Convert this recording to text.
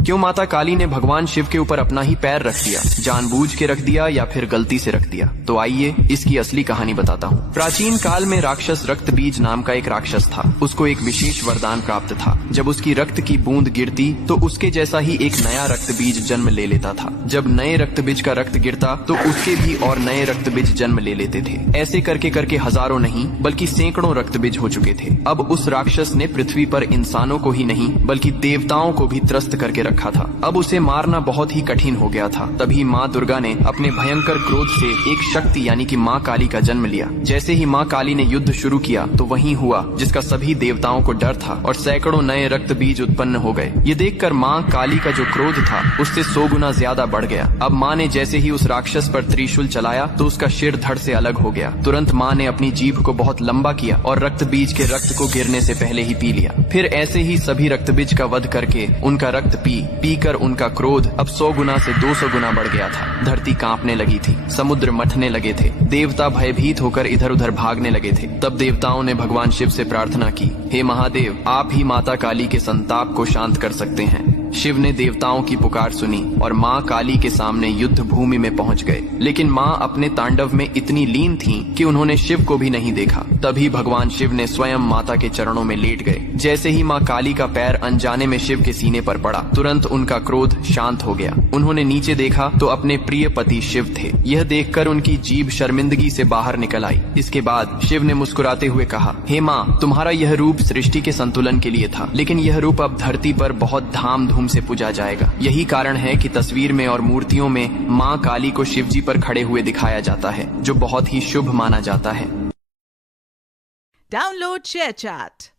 क्यों माता काली ने भगवान शिव के ऊपर अपना ही पैर रख दिया? जानबूझ के रख दिया या फिर गलती से रख दिया? तो आइए इसकी असली कहानी बताता हूँ। प्राचीन काल में राक्षस रक्त बीज नाम का एक राक्षस था। उसको एक विशेष वरदान प्राप्त था। जब उसकी रक्त की बूंद गिरती तो उसके जैसा ही एक नया रक्त बीज जन्म ले लेता था। जब नए रक्त बीज का रक्त गिरता तो उसके भी और नए रक्त बीज जन्म ले लेते थे। ऐसे करके करके हजारों नहीं बल्कि सैकड़ों रक्त बीज हो चुके थे। अब उस राक्षस ने पृथ्वी पर इंसानों को ही नहीं बल्कि देवताओं को भी त्रस्त करके रखा था। अब उसे मारना बहुत ही कठिन हो गया था। तभी माँ दुर्गा ने अपने भयंकर क्रोध से एक शक्ति यानी कि माँ काली का जन्म लिया। जैसे ही माँ काली ने युद्ध शुरू किया तो वही हुआ जिसका सभी देवताओं को डर था और सैकड़ों नए रक्त बीज उत्पन्न हो गए। ये देखकर माँ काली का जो क्रोध था उससे 100 गुना ज्यादा बढ़ गया। अब माँ ने जैसे ही उस राक्षस पर त्रिशूल चलाया तो उसका सिर धड़ से अलग हो गया। तुरंत माँ ने अपनी जीभ को बहुत लंबा किया और रक्त बीज के रक्त को गिरने से पहले ही पी लिया। फिर ऐसे ही सभी रक्त बीज का वध करके उनका रक्त पी कर उनका क्रोध अब 100 गुना से 200 गुना बढ़ गया था। धरती कांपने लगी थी, समुद्र मथने लगे थे, देवता भयभीत होकर इधर उधर भागने लगे थे। तब देवताओं ने भगवान शिव से प्रार्थना की, हे महादेव, आप ही माता काली के संताप को शांत कर सकते हैं। शिव ने देवताओं की पुकार सुनी और माँ काली के सामने युद्ध भूमि में पहुंच गए। लेकिन माँ अपने तांडव में इतनी लीन थीं कि उन्होंने शिव को भी नहीं देखा। तभी भगवान शिव ने स्वयं माता के चरणों में लेट गए। जैसे ही माँ काली का पैर अनजाने में शिव के सीने पर पड़ा, तुरंत उनका क्रोध शांत हो गया। उन्होंने नीचे देखा तो अपने प्रिय पति शिव थे। यह देखकर उनकी जीभ शर्मिंदगी से बाहर निकल आई। इसके बाद शिव ने मुस्कुराते हुए कहा, हे माँ, तुम्हारा यह रूप सृष्टि के संतुलन के लिए था, लेकिन यह रूप अब धरती पर बहुत धाम से पूजा जाएगा। यही कारण है कि तस्वीर में और मूर्तियों में माँ काली को शिवजी पर खड़े हुए दिखाया जाता है, जो बहुत ही शुभ माना जाता है। Download share chat.